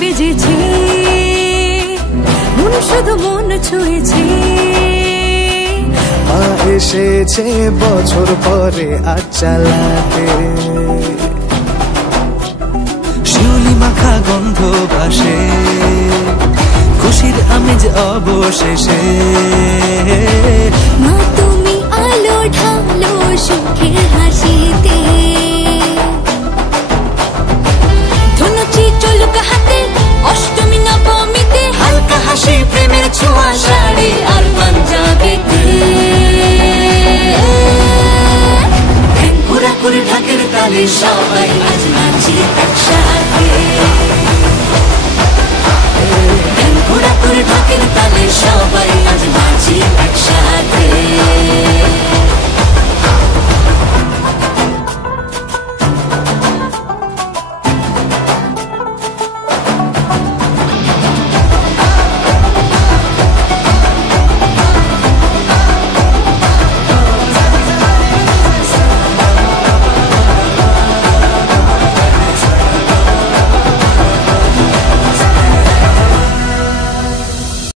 বেজেছে, মন শুধু মন ছুঁয়েছে। মা এসেছে বছর পরে আজ চালাতে, শিউলি মাখা গন্ধ ভাসে, খুশির আমেজ অবশেষে। মা তুমি আলো ঢালো সুখের হাসিতে।